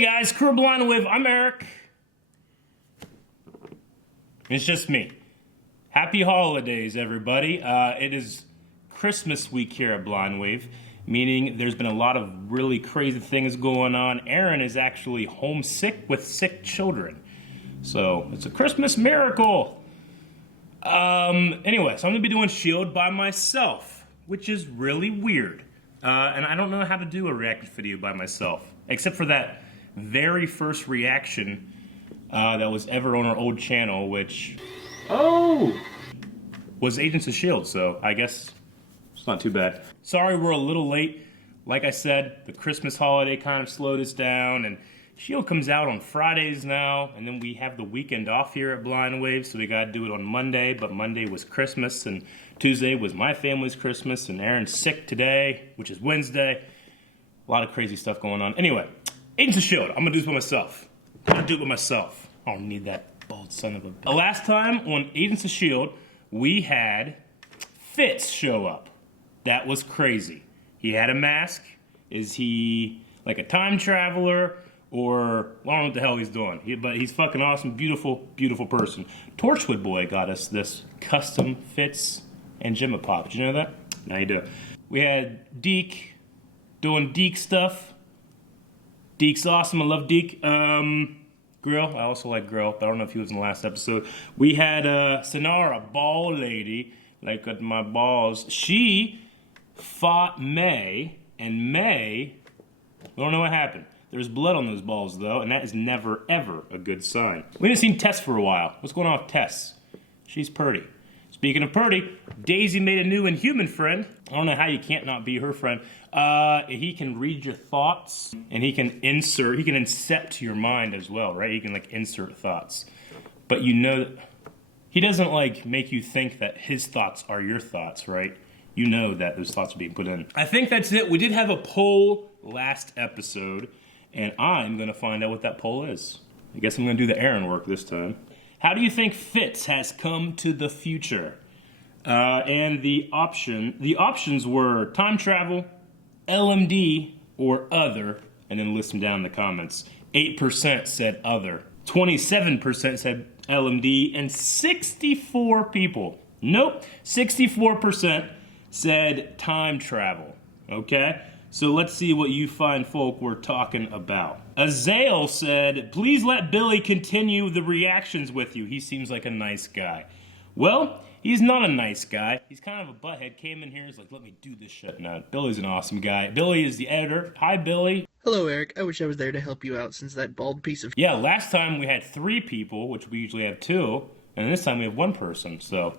Hey guys, Crew Blind Wave, I'm Eric. It's just me. Happy holidays, everybody. It is Christmas week here at Blind Wave, meaning there's been a lot of really crazy things going on. Aaron is actually homesick with sick children. So, it's a Christmas miracle. Anyway, so I'm going to be doing S.H.I.E.L.D. by myself, which is really weird. And I don't know how to do a reaction video by myself, except for that very first reaction that was ever on our old channel, which was Agents of S.H.I.E.L.D., so I guess it's not too bad. Sorry we're a little late. Like I said, the Christmas holiday kind of slowed us down, and S.H.I.E.L.D. comes out on Fridays now, and then we have the weekend off here at Blind Wave, so we gotta do it on Monday, but Monday was Christmas, and Tuesday was my family's Christmas, and Aaron's sick today, which is Wednesday. A lot of crazy stuff going on. Anyway, Agents of S.H.I.E.L.D., I'm gonna do this by myself. I don't need that bald son of a... Last time on Agents of S.H.I.E.L.D., we had Fitz show up. That was crazy. He had a mask. Is he like a time traveler? Or, well, I don't know what the hell he's doing. But he's fucking awesome, beautiful, beautiful person. Torchwood Boy got us this custom Fitz and Gemma Pop. Did you know that? Now you do. We had Deke doing Deke stuff. Deke's awesome. I love Deke. Grill. I also like Grill, but I don't know if he was in the last episode. We had Sonara, ball lady, like at my balls. She fought May, and May, we don't know what happened. There's blood on those balls, though, and that is never, ever a good sign. We haven't seen Tess for a while. What's going on with Tess? She's purty. Speaking of purty, Daisy made a new Inhuman friend. I don't know how you can't not be her friend. He can read your thoughts, and he can incept your mind as well, right? He can, like, insert thoughts. But you know that he doesn't, like, make you think that his thoughts are your thoughts, right? You know that those thoughts are being put in. I think that's it. We did have a poll last episode, and I'm going to find out what that poll is. I guess I'm going to do the Aaron work this time. How do you think Fitz has come to the future? And the options were time travel, LMD, or other, and then list them down in the comments. 8% said other, 27% said LMD, and 64 people, 64% said time travel, okay? So let's see what you fine folk were talking about. Azael said, please let Billy continue the reactions with you. He seems like a nice guy. Well, he's not a nice guy. He's kind of a butthead. Came in here, he's like, let me do this shit. No, Billy's an awesome guy. Billy is the editor. Hi, Billy. Hello, Eric. I wish I was there to help you out since that bald piece of... Yeah, last time we had 3 people, which we usually have 2, and this time we have 1 person, so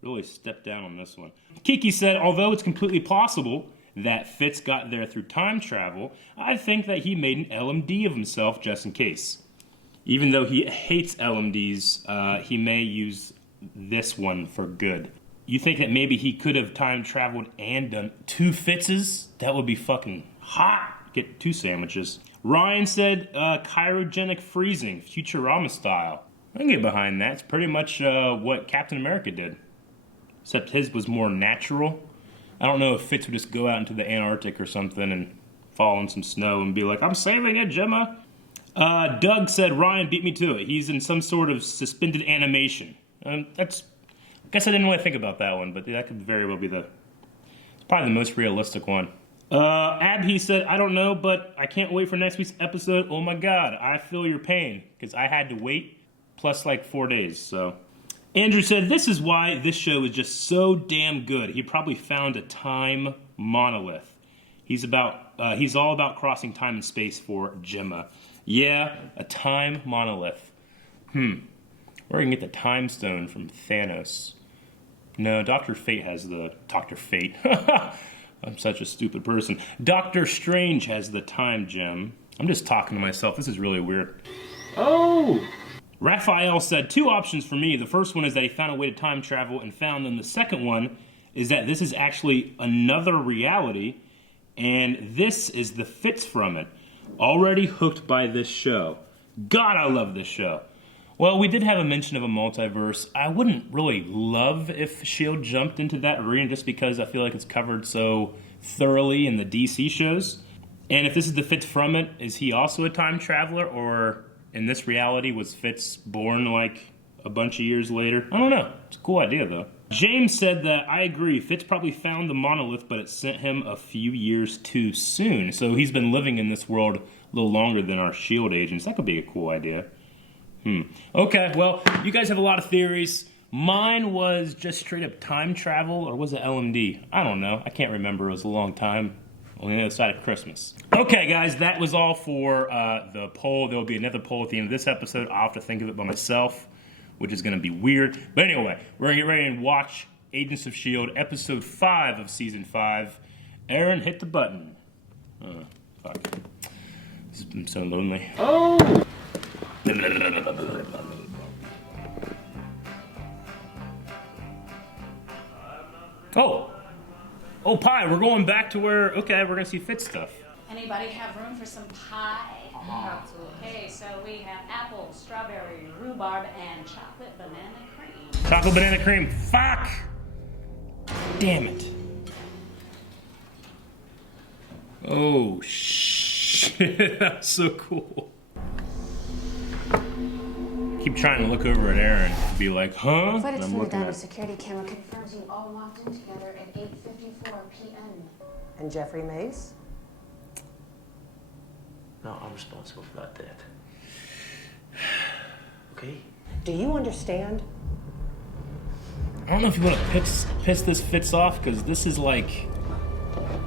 really step down on this one. Kiki said, although it's completely possible that Fitz got there through time travel, I think that he made an LMD of himself just in case. Even though he hates LMDs, he may use this one for good. You think that maybe he could have time traveled and done 2 Fitzes? That would be fucking hot. Get 2 sandwiches. Ryan said cryogenic freezing, Futurama style. I can get behind that. It's pretty much what Captain America did. Except his was more natural. I don't know if Fitz would just go out into the Antarctic or something and fall in some snow and be like, I'm saving it, Gemma. Doug said, Ryan beat me to it. He's in some sort of suspended animation. I guess I didn't really think about that one, but that could very well be it's probably the most realistic one. Abhi said, I don't know, but I can't wait for next week's episode. Oh my God, I feel your pain, because I had to wait plus like 4 days, so. Andrew said, this is why this show is just so damn good. He probably found a time monolith. He's all about crossing time and space for Gemma. Yeah, a time monolith. Where can get the time stone from Thanos? No, Dr. Fate has the... Dr. Fate. I'm such a stupid person. Doctor Strange has the time gem. I'm just talking to myself. This is really weird. Oh! Raphael said 2 options for me. The first one is that he found a way to time travel and found them. The second one is that this is actually another reality, and this is the Fitz from it. Already hooked by this show. God, I love this show. Well, we did have a mention of a multiverse. I wouldn't really love if S.H.I.E.L.D. jumped into that arena just because I feel like it's covered so thoroughly in the DC shows. And if this is the Fitz from it, is he also a time traveler? Or in this reality, was Fitz born like a bunch of years later? I don't know. It's a cool idea, though. James said that, I agree, Fitz probably found the monolith, but it sent him a few years too soon. So he's been living in this world a little longer than our S.H.I.E.L.D. agents. That could be a cool idea. Okay, well, you guys have a lot of theories. Mine was just straight up time travel, or was it LMD? I don't know. I can't remember. It was a long time. On the other side of Christmas. Okay, guys, that was all for the poll. There will be another poll at the end of this episode. I'll have to think of it by myself, which is going to be weird. But anyway, we're going to get ready and watch Agents of S.H.I.E.L.D. Episode 5 of Season 5. Aaron, hit the button. Fuck. I'm so lonely. Oh! Oh, pie. We're going back to where, okay, we're going to see Fitz stuff. Anybody have room for some pie? Okay, so we have apple, strawberry, rhubarb, and chocolate banana cream. Chocolate banana cream. Fuck! Damn it. Oh, shit. That's so cool. Keep trying to look over at Aaron and be like, huh? Footage And I'm from the looking diamond at security camera confirms you all walked in together at 8:54 p.m. And Jeffrey Mace? No, I'm responsible for that death. Okay? Do you understand? I don't know if you want to piss this Fitz off, because this is like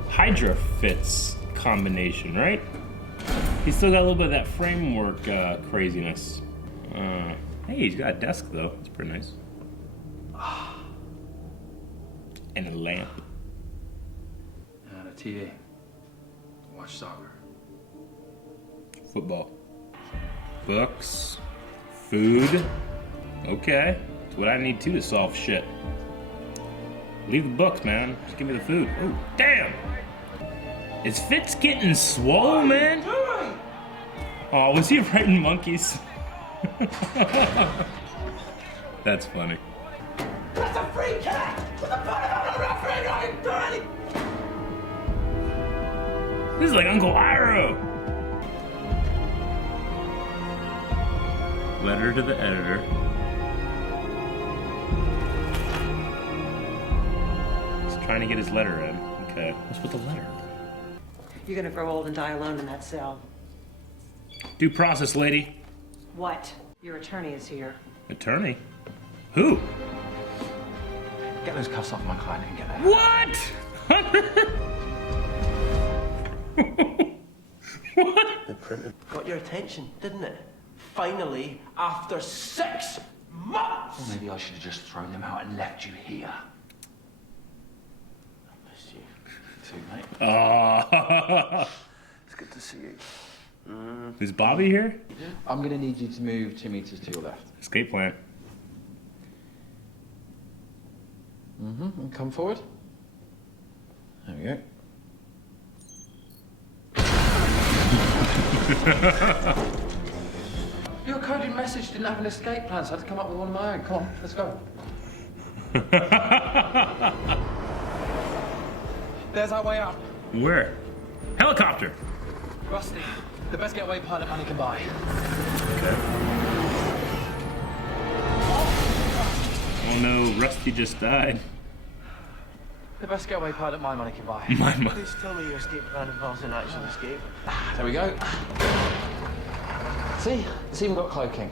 Hydra Fitz combination, right? He's still got a little bit of that framework craziness. Hey, he's got a desk, though. It's pretty nice. And a lamp. And a TV. Watch soccer. Football. Books. Food. Okay. That's what I need, too, to solve shit. Leave the books, man. Just give me the food. Oh, damn! Is Fitz getting swole, man? Oh, was he writing monkeys? That's funny. That's a free cat! With a button on the referee, right? Dirty! This is like Uncle Iroh. Letter to the editor. He's trying to get his letter in. Okay. What's with the letter? You're gonna grow old and die alone in that cell. Due process, lady. What? Your attorney is here. Attorney? Who? Get those cuffs off my client and get out. What? What? Got your attention, didn't it? Finally, after 6 months! Or maybe I should have just thrown them out and left you here. I missed you. Too, mate. It's good to see you. Is Bobby here? I'm gonna need you to move 2 meters to your left. Escape plan. And come forward. There we go. Your coded message didn't have an escape plan, so I had to come up with one of my own. Come on, let's go. There's our way out. Where? Helicopter. Rusty, the best getaway pilot money can buy. Okay. Oh no, Rusty just died. The best getaway pilot my money can buy. My money. Please tell me your escape plan involves an actual escape. There we go. See? It's even got cloaking.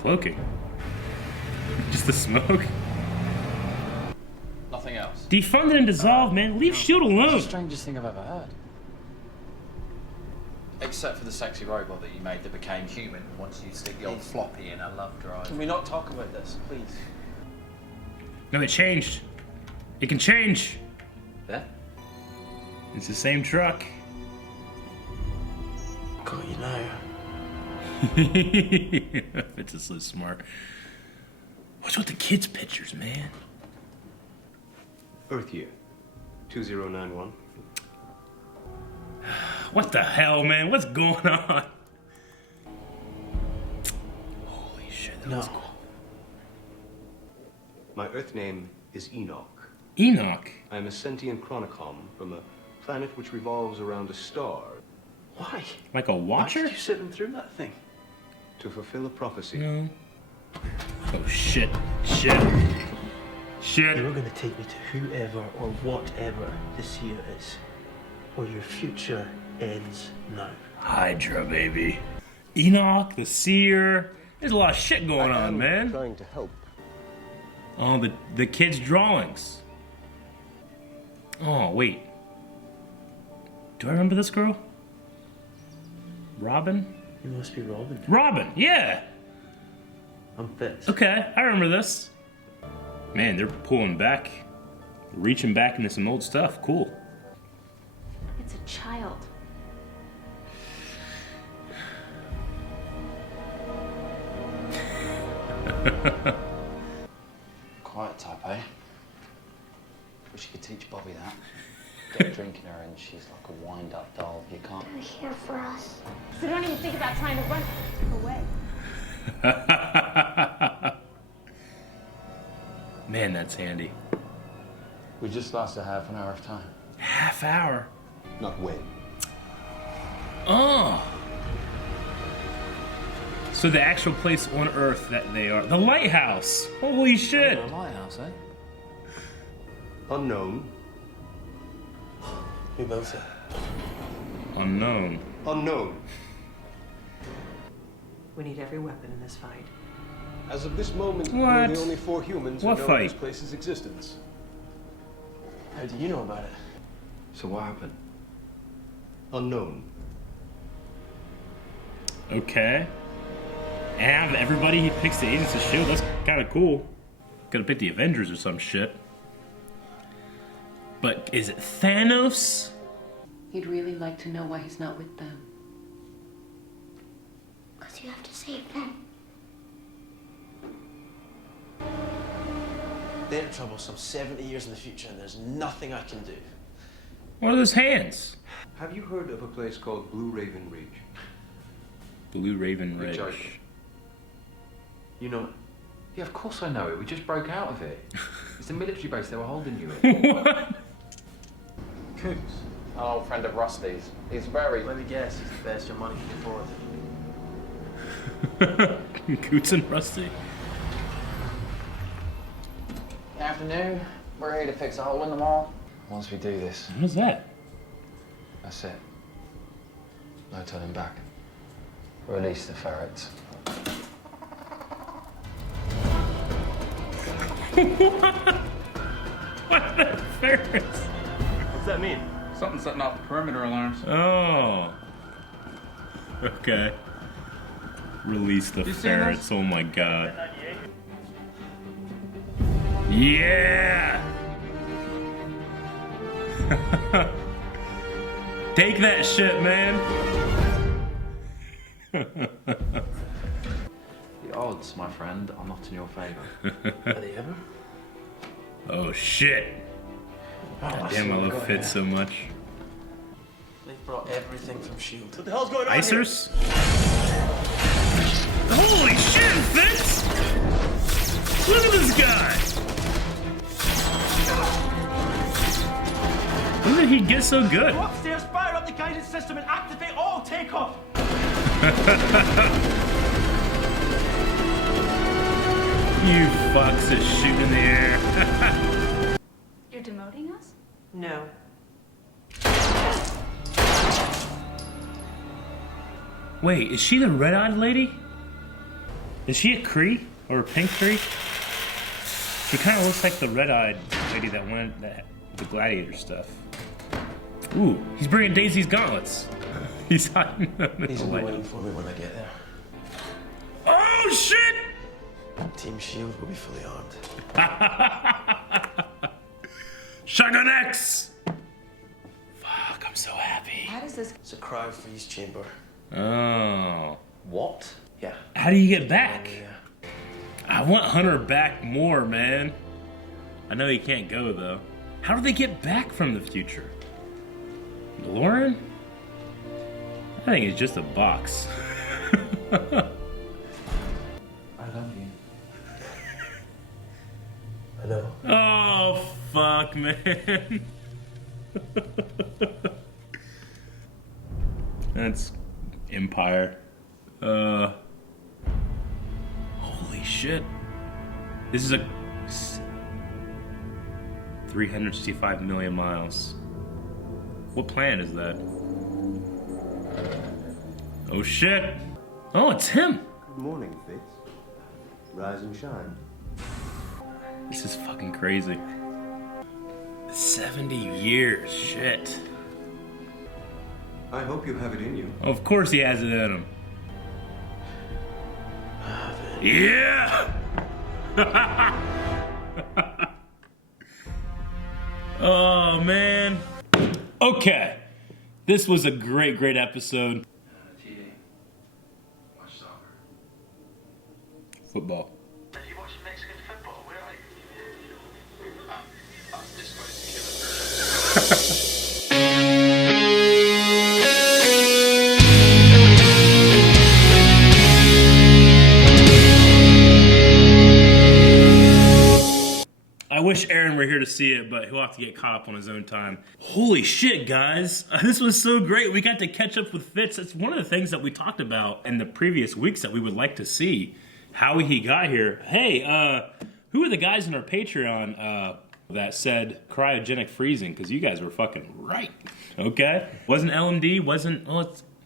Cloaking. Just the smoke. Nothing else. Defund it and dissolve, man. Leave S.H.I.E.L.D. It's alone. the strangest thing I've ever heard. Except for the sexy robot that you made that became human once you stick the old floppy in a love drive. Can we not talk about this, please? No, it changed. It can change. Yeah? It's the same truck. Got you now. It's just so smart. What's with the kids' pictures, man? Earth year, 2091. What the hell, man? What's going on? Holy shit, that was cool. My Earth name is Enoch. Enoch. I am a sentient chronicom from a planet which revolves around a star. Why? Like a Why watcher? did you sit him through that thing? To fulfill a prophecy. No. Oh shit. Shit. Shit. You're gonna take me to whoever or whatever this here is. Or your future ends now. Hydra, baby. Enoch, the seer. There's a lot of shit going on, man. Trying to help. Oh, the kid's drawings. Oh, wait. Do I remember this girl? Robin? You must be Robin. Robin, yeah. I'm Fitz. Okay, I remember this. Man, they're pulling back, reaching back into some old stuff. Cool. It's a child. Quiet type, eh? Wish you could teach Bobby that. Get a drink in her and she's like a wind-up doll. You can't. They're here for us. So don't even think about trying to run away. Man, that's handy. We just lost a half an hour of time. Half hour. Not when. Oh. So the actual place on Earth that they are. The lighthouse. Holy shit. A lighthouse, eh? Unknown. Who built it? Unknown. Unknown. We need every weapon in this fight. As of this moment, What? we're the only 4 humans What who know fight? this place's existence. How do you know about it? So what happened? Unknown. Okay. And out of everybody, he picks the Agents of S.H.I.E.L.D. That's kind of cool. Could have picked the Avengers or some shit. But is it Thanos? He'd really like to know why he's not with them. Because you have to save them. They're in trouble some 70 years in the future and there's nothing I can do. What are those hands? Have you heard of a place called Blue Raven Ridge? Blue Raven Ridge. joking. You know it? Yeah, of course I know it. We just broke out of it. It's a military base. They were holding you in. What? Coots. An old friend of Rusty's. He's very... Let me guess, he's the best your money can afford. Coots and Rusty. Afternoon. We're here to fix a hole in the wall. Once we do this, What is that? that's it. No turning back. Release the ferrets. What the ferrets? What's that mean? Something setting off the perimeter alarms. Oh. Okay. Release the You seen ferrets. Oh my god. Yeah! Take that shit, man. The odds, my friend, are not in your favor. Are they ever? Oh shit. God damn, I love Fitz so much. They've brought everything from S.H.I.E.L.D. What the hell's going on Icers? Holy shit, Fitz! Look at this guy! When did he get so good? Go upstairs, fire up the guidance system and activate all takeoff! You fucks is shooting in the air. You're demoting us? No. Wait, is she the red-eyed lady? Is she a Kree? Or a pink Kree? She kind of looks like the red-eyed lady that went the gladiator stuff. Ooh, he's bringing Daisy's gauntlets. He's hiding them in These the will be light. waiting for me when I get there. Oh shit! Team S.H.I.E.L.D. will be fully armed. Shotgun X! Fuck, I'm so happy. How does this... It's a crowd freeze chamber. Oh. What? Yeah. How do you get back? Yeah. I want Hunter back more, man. I know he can't go, though. How do they get back from the future? DeLorean? I think it's just a box. I love you. I know. Oh, fuck, man. That's Empire. Holy shit. This is a 365 million miles. What planet is that? Oh shit. Oh, it's him. Good morning, Fitz. Rise and shine. This is fucking crazy. 70 years, shit. I hope you have it in you. Of course he has it in him. Yeah! Oh, man. Okay. This was a great, great episode. Football. You watch Mexican football, where are you? I wish Aaron were here to see it, but he'll have to get caught up on his own time. Holy shit, guys. This was so great. We got to catch up with Fitz. It's one of the things that we talked about in the previous weeks that we would like to see. How he got here. Hey, who are the guys in our Patreon that said cryogenic freezing? Because you guys were fucking right. Okay? Wasn't LMD,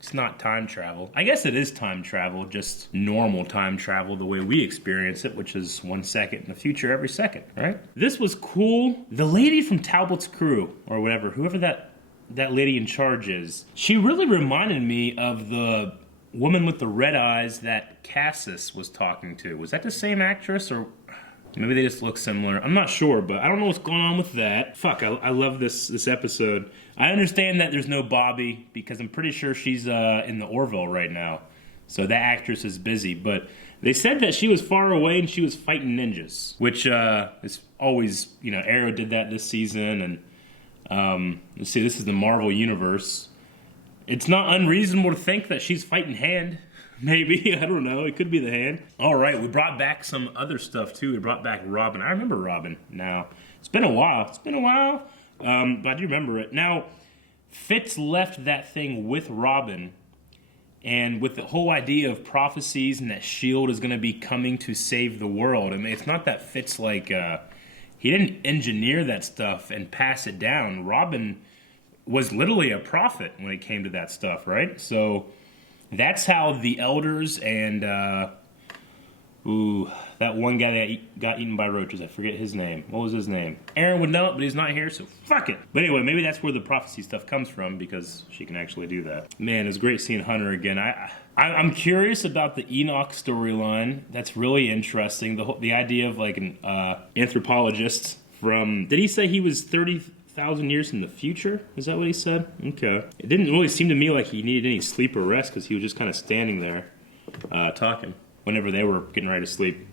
it's not time travel. I guess it is time travel, just normal time travel the way we experience it, which is 1 second in the future every second, right? This was cool. The lady from Talbot's crew, or whatever, whoever that lady in charge is, she really reminded me of the woman with the red eyes that Cassis was talking to. Was that the same actress, or maybe they just look similar? I'm not sure, but I don't know what's going on with that. Fuck, I love this episode. I understand that there's no Bobby, because I'm pretty sure she's in the Orville right now. So that actress is busy, but they said that she was far away and she was fighting ninjas, which is always, Arrow did that this season, and let's see, this is the Marvel Universe. It's not unreasonable to think that she's fighting Hand. Maybe, I don't know, it could be the Hand. All right, we brought back some other stuff too. We brought back Robin. I remember Robin now. It's been a while, but I do remember it. Now, Fitz left that thing with Robin, and with the whole idea of prophecies and that S.H.I.E.L.D. is going to be coming to save the world. I mean, it's not that Fitz, he didn't engineer that stuff and pass it down. Robin was literally a prophet when it came to that stuff, right? So that's how the elders and that one guy that got eaten by roaches, I forget his name. What was his name? Aaron would know it, but he's not here, so fuck it. But anyway, maybe that's where the prophecy stuff comes from, because she can actually do that. Man, it was great seeing Hunter again. I'm curious about the Enoch storyline. That's really interesting. The idea of an anthropologist from, did he say he was 30,000 years in the future? Is that what he said? Okay. It didn't really seem to me like he needed any sleep or rest, because he was just kind of standing there talking whenever they were getting ready to sleep.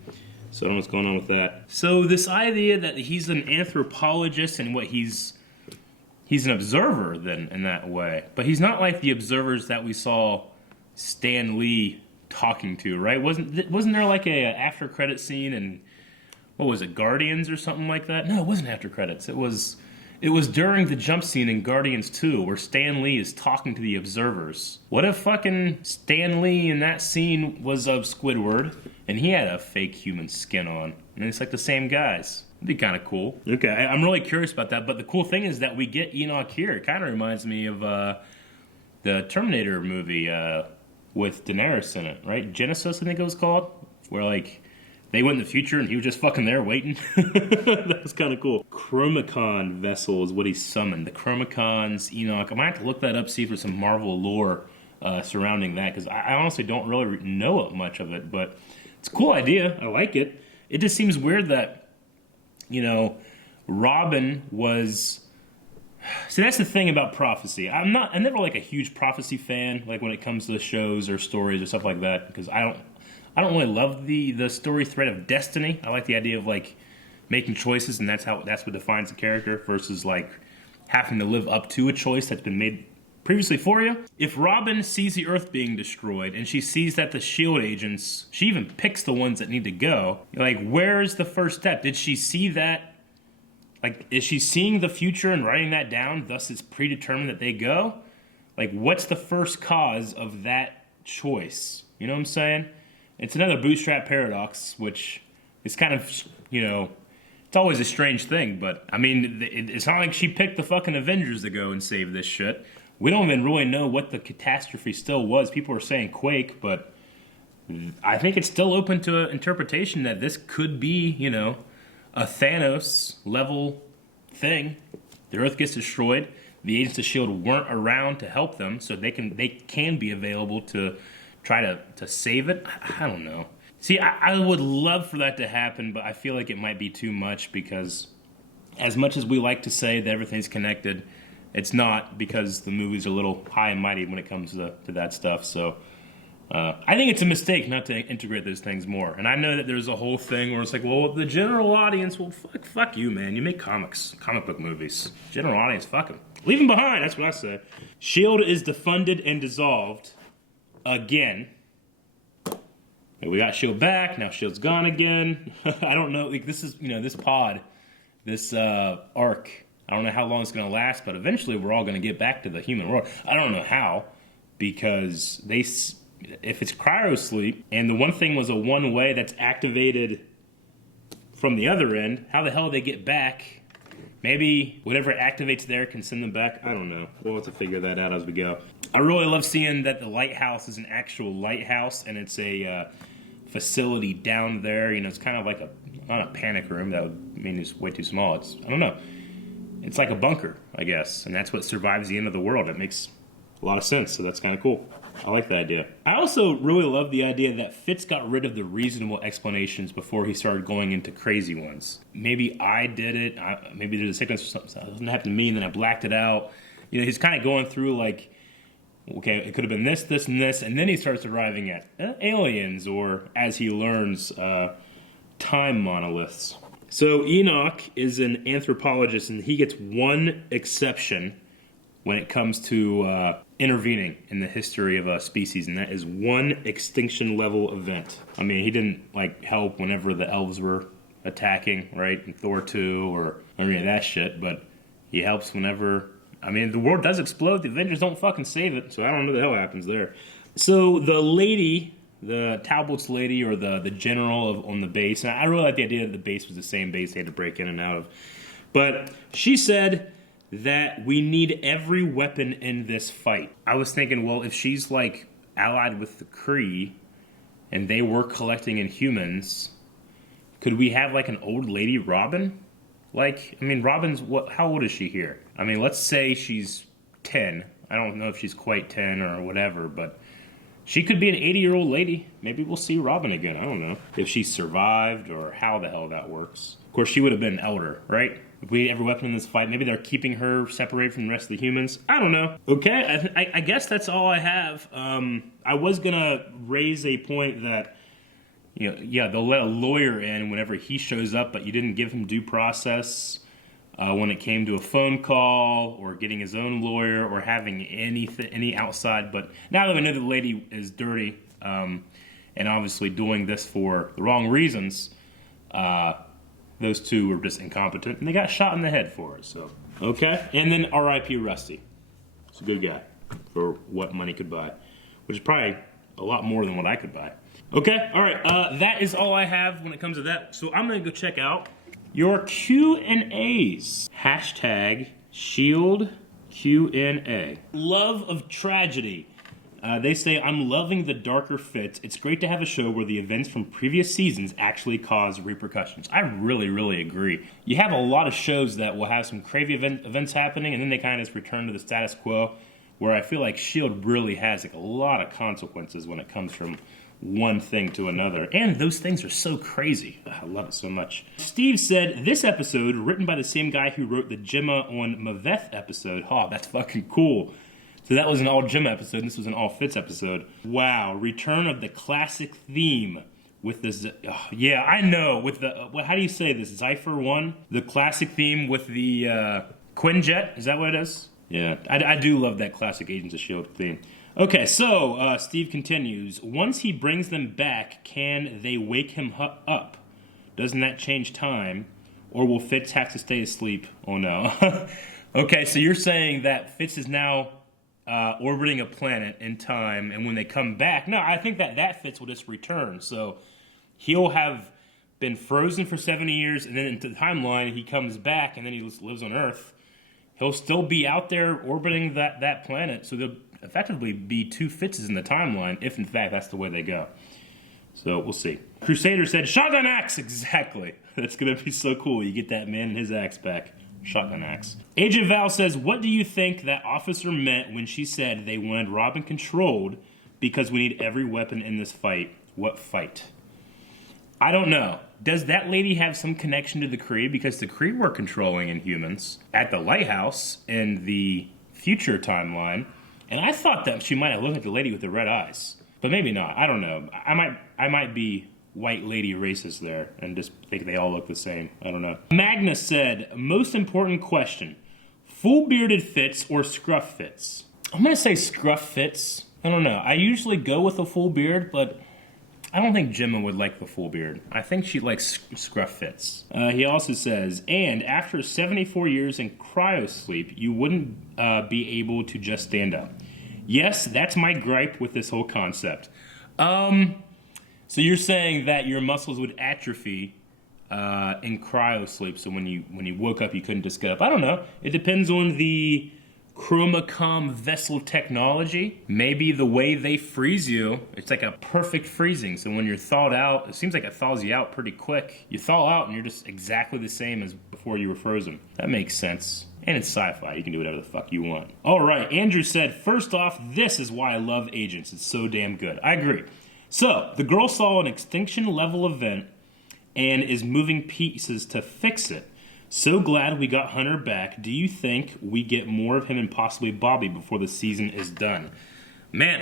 So I don't know what's going on with that. So this idea that he's an anthropologist and he's an observer then in that way. But he's not like the observers that we saw Stan Lee talking to, right? Wasn't there like a after credit scene in, what was it, Guardians or something like that? No, it wasn't after credits. It was during the jump scene in Guardians 2 where Stan Lee is talking to the observers. What if fucking Stan Lee in that scene was of Squidward and he had a fake human skin on? And it's like the same guys. It'd be kind of cool. Okay, I'm really curious about that. But the cool thing is that we get Enoch here. It kind of reminds me of the Terminator movie with Daenerys in it, right? Genesis, I think it was called. Where they went in the future and he was just fucking there waiting. That was kind of cool. Chromacon vessel is what he summoned. The Chromacons, Enoch. I might have to look that up, see if there's some Marvel lore surrounding that, because I honestly don't really know much of it, but it's a cool idea. I like it. It just seems weird that, Robin was... See, that's the thing about prophecy. I'm never a huge prophecy fan, when it comes to the shows or stories or stuff like that, because I don't really love the story thread of destiny. I like the idea of making choices, and that's what defines the character, versus having to live up to a choice that's been made previously for you. If Robin sees the Earth being destroyed and she sees that the S.H.I.E.L.D. agents, she even picks the ones that need to go. Where's the first step? Did she see that? Is she seeing the future and writing that down, thus it's predetermined that they go? Like, what's the first cause of that choice? You know what I'm saying? It's another bootstrap paradox, which is kind of, you know, it's always a strange thing, but, I mean, it's not like she picked the fucking Avengers to go and save this shit. We don't even really know what the catastrophe still was. People are saying quake, but I think it's still open to interpretation that this could be, you know, a Thanos-level thing. The Earth gets destroyed. The Agents of S.H.I.E.L.D. weren't around to help them, so they can be available to try to save it. I don't know. See, I would love for that to happen, but I feel like it might be too much because as much as we like to say that everything's connected, it's not, because the movie's a little high and mighty when it comes to that stuff. So I think it's a mistake not to integrate those things more. And I know that there's a whole thing where it's like, well, the general audience, well, fuck you, man. You make comic book movies. General audience, fuck them. Leave them behind, that's what I say. S.H.I.E.L.D. is defunded and dissolved again. And we got S.H.I.E.L.D. back, now S.H.I.E.L.D.'s gone again. I don't know, like, this is, you know, this pod, this arc, I don't know how long it's going to last, but eventually we're all going to get back to the human world. I don't know how, because if it's cryosleep, and the one thing was a one-way that's activated from the other end, how the hell do they get back? Maybe whatever activates there can send them back. I don't know. We'll have to figure that out as we go. I really love seeing that the lighthouse is an actual lighthouse, and it's a facility down there. You know, it's kind of like not a panic room. That would mean it's way too small. I don't know. It's like a bunker, I guess, and that's what survives the end of the world. It makes a lot of sense, so that's kind of cool. I like that idea. I also really love the idea that Fitz got rid of the reasonable explanations before he started going into crazy ones. Maybe I did it. Maybe there's a sickness or something. So it doesn't have to mean that I blacked it out. You know, he's kind of going through like, okay, it could have been this, this, and this, and then he starts arriving at aliens, or as he learns, time monoliths. So Enoch is an anthropologist, and he gets one exception when it comes to intervening in the history of a species, and that is one extinction level event. I mean, he didn't like help whenever the elves were attacking, right, in Thor 2 or any of that shit, but he helps whenever, I mean, the world does explode, the Avengers don't fucking save it, so I don't know what the hell happens there. So the lady, the Talbot's lady, or the general on the base, and I really like the idea that the base was the same base they had to break in and out of, but she said that we need every weapon in this fight. I was thinking, well, if she's like allied with the Kree and they were collecting Inhumans, could we have like an old lady Robin? Like, I mean, Robin's how old is she here? I mean, let's say she's 10. I don't know if she's quite 10 or whatever, but she could be an 80-year-old lady. Maybe we'll see Robin again. I don't know if she survived or how the hell that works. Of course, she would have been an elder, right? If we had every weapon in this fight, maybe they're keeping her separated from the rest of the humans. I don't know. Okay, I guess that's all I have. I was going to raise a point that, you know, yeah, they'll let a lawyer in whenever he shows up, but you didn't give him due process when it came to a phone call or getting his own lawyer or having any outside. But now that we know that the lady is dirty and obviously doing this for the wrong reasons, those two were just incompetent, and they got shot in the head for it, so. Okay, and then R.I.P. Rusty. He's a good guy for what money could buy, which is probably a lot more than what I could buy. Okay, all right, that is all I have when it comes to that, so I'm going to go check out your Q&As. Hashtag Shield Q&A. Love of tragedy. They say, I'm loving the darker Fitz. It's great to have a show where the events from previous seasons actually cause repercussions. I really, really agree. You have a lot of shows that will have some crazy events happening, and then they kind of just return to the status quo, where I feel like S.H.I.E.L.D. really has like a lot of consequences when it comes from one thing to another. And those things are so crazy. I love it so much. Steve said, this episode, written by the same guy who wrote the Gemma on Maveth episode. Oh, that's fucking cool. So that was an all Gemma episode, and this was an all Fitz episode. Wow, return of the classic theme with this. Yeah, I know. With the how do you say this? Zypher 1, the classic theme with the Quinjet. Is that what it is? Yeah, I do love that classic Agents of S.H.I.E.L.D. theme. Okay, so Steve continues. Once he brings them back, can they wake him up? Doesn't that change time, or will Fitz have to stay asleep? Oh no. Okay, so you're saying that Fitz is now orbiting a planet in time, and when they come back, no, I think that Fitz will just return. So he'll have been frozen for 70 years, and then into the timeline, he comes back, and then he lives on Earth. He'll still be out there orbiting that planet, so there'll effectively be two Fitzes in the timeline, if in fact that's the way they go. So we'll see. Crusader said, shotgun axe! Exactly. That's going to be so cool. You get that man and his axe back. Shotgun axe. Agent Val says, what do you think that officer meant when she said they wanted Robin controlled because we need every weapon in this fight? What fight? I don't know. Does that lady have some connection to the Kree? Because the Kree were controlling Inhumans at the lighthouse in the future timeline, and I thought that she might have looked like the lady with the red eyes. But maybe not. I don't know. I might be white lady racist there and just think they all look the same. I don't know. Magnus said, most important question, full bearded Fitz or scruff Fitz? I'm going to say scruff Fitz. I don't know. I usually go with a full beard, but I don't think Gemma would like the full beard. I think she likes scruff Fitz. He also says, and after 74 years in cryosleep, you wouldn't be able to just stand up. Yes, that's my gripe with this whole concept. So you're saying that your muscles would atrophy in cryosleep, so when you woke up, you couldn't just get up. I don't know. It depends on the chromacom vessel technology. Maybe the way they freeze you, it's like a perfect freezing. So when you're thawed out, it seems like it thaws you out pretty quick. You thaw out and you're just exactly the same as before you were frozen. That makes sense. And it's sci-fi. You can do whatever the fuck you want. All right, Andrew said, first off, this is why I love Agents. It's so damn good. I agree. So, the girl saw an extinction-level event and is moving pieces to fix it. So glad we got Hunter back. Do you think we get more of him and possibly Bobby before the season is done? Man,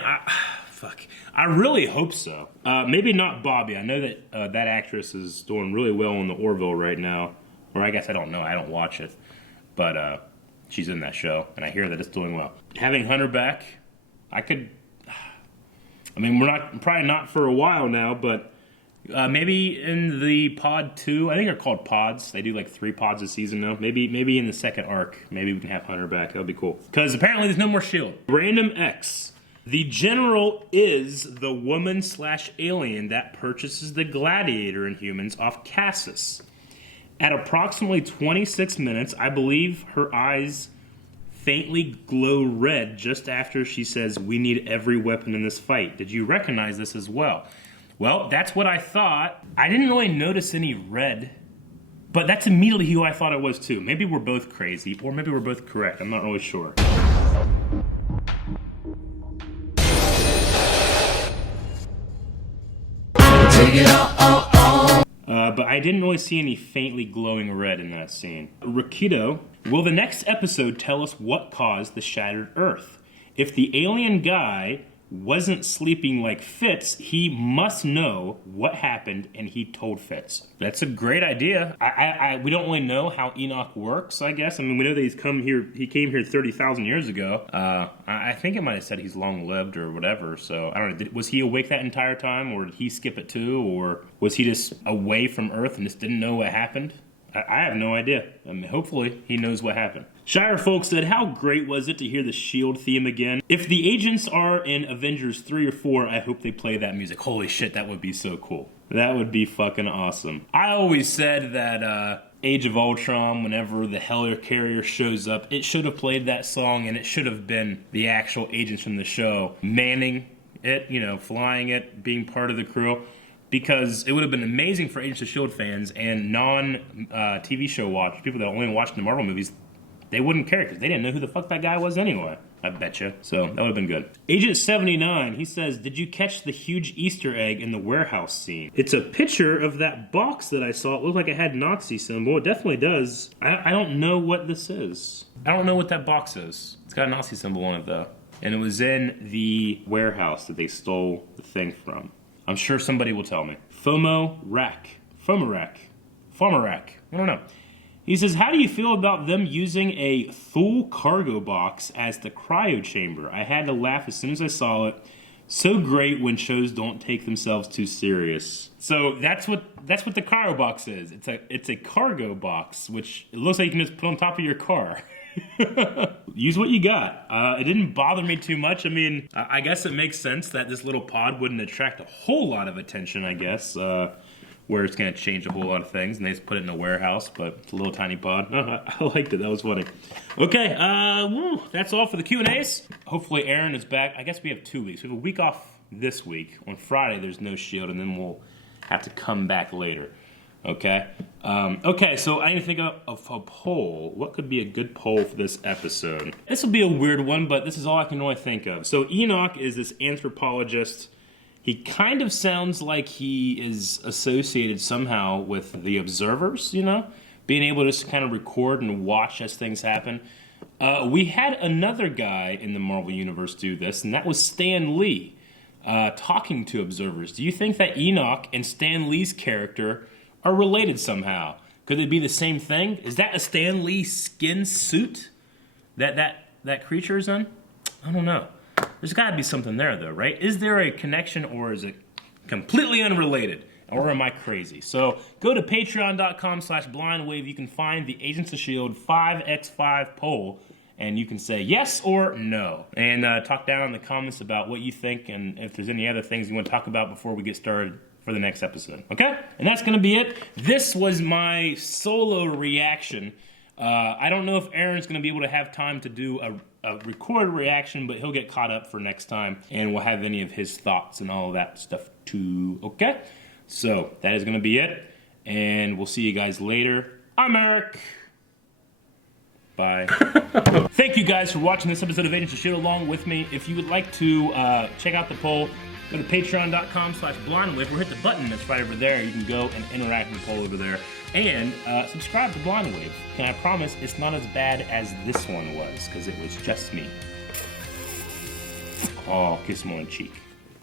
I really hope so. Maybe not Bobby. I know that that actress is doing really well in the Orville right now. Or I guess I don't know. I don't watch it. But she's in that show, and I hear that it's doing well. Having Hunter back, we're probably not for a while now, but maybe in the pod 2, I think they're called pods. They do like 3 pods a season now. Maybe in the second arc, maybe we can have Hunter back. That would be cool. Because apparently there's no more S.H.I.E.L.D. Random X. The General is the woman/alien that purchases the Gladiator Inhumans off Cassis. At approximately 26 minutes, I believe her eyes faintly glow red just after she says, we need every weapon in this fight. Did you recognize this as well? Well, that's what I thought. I didn't really notice any red, but that's immediately who I thought it was too. Maybe we're both crazy, or maybe we're both correct. I'm not really sure. Take it all. But I didn't really see any faintly glowing red in that scene. Rakito, will the next episode tell us what caused the shattered Earth? If the alien guy wasn't sleeping like Fitz, he must know what happened, and he told Fitz. That's a great idea. We don't really know how Enoch works, I guess. I mean, we know that he came here 30,000 years ago. I think it might have said he's long-lived or whatever, so I don't know. Was he awake that entire time, or did he skip it too, or was he just away from Earth and just didn't know what happened? I have no idea. I mean, hopefully he knows what happened. Shire Folk said, how great was it to hear the S.H.I.E.L.D. theme again? If the agents are in Avengers 3 or 4, I hope they play that music. Holy shit, that would be so cool. That would be fucking awesome. I always said that Age of Ultron, whenever the helicarrier shows up, it should have played that song, and it should have been the actual agents from the show manning it, flying it, being part of the crew. Because it would have been amazing for Agents of S.H.I.E.L.D. fans and non-TV show watchers, people that only watched the Marvel movies, they wouldn't care because they didn't know who the fuck that guy was anyway. I betcha. So that would have been good. Agent 79, he says, did you catch the huge Easter egg in the warehouse scene? It's a picture of that box that I saw. It looked like it had Nazi symbol. It definitely does. I don't know what this is. I don't know what that box is. It's got a Nazi symbol on it, though. And it was in the warehouse that they stole the thing from. I'm sure somebody will tell me. Fomorak. I don't know. He says, how do you feel about them using a Thule cargo box as the cryo chamber? I had to laugh as soon as I saw it. So great when shows don't take themselves too serious. So that's what the cryo box is. It's a cargo box, which it looks like you can just put on top of your car. Use what you got. It didn't bother me too much. I mean, I guess it makes sense that this little pod wouldn't attract a whole lot of attention, I guess, where it's going to change a whole lot of things, and they just put it in a warehouse, but it's a little tiny pod. I liked it. That was funny. Okay, that's all for the Q&As. Hopefully Aaron is back. I guess we have 2 weeks. We have a week off this week. On Friday, there's no Shield, and then we'll have to come back later. Okay? Okay, so I need to think of a poll. What could be a good poll for this episode? This will be a weird one, but this is all I can really think of. So Enoch is this anthropologist. He kind of sounds like he is associated somehow with the observers, you know? Being able to just kind of record and watch as things happen. We had another guy in the Marvel Universe do this, and that was Stan Lee, talking to observers. Do you think that Enoch and Stan Lee's character are related somehow? Could they be the same thing? Is that a Stan Lee skin suit that creature is in? I don't know. There's got to be something there, though, right? Is there a connection, or is it completely unrelated? Or am I crazy? So go to patreon.com/blindwave. You can find the Agents of S.H.I.E.L.D. 5x5 poll, and you can say yes or no. And talk down in the comments about what you think, and if there's any other things you want to talk about before we get started for the next episode. Okay? And that's going to be it. This was my solo reaction. I don't know if Aaron's going to be able to have time to do a recorded reaction, but he'll get caught up for next time, and we'll have any of his thoughts and all of that stuff too. Okay? So that is going to be it, and we'll see you guys later. I'm Eric. Bye. Thank you guys for watching this episode of Agents of S.H.I.E.L.D. along with me. If you would like to check out the poll, go to patreon.com/blindwave or hit the button that's right over there. You can go and interact with the poll over there. And subscribe to Blindwave. And I promise it's not as bad as this one was, because it was just me. Oh, kiss him on the cheek.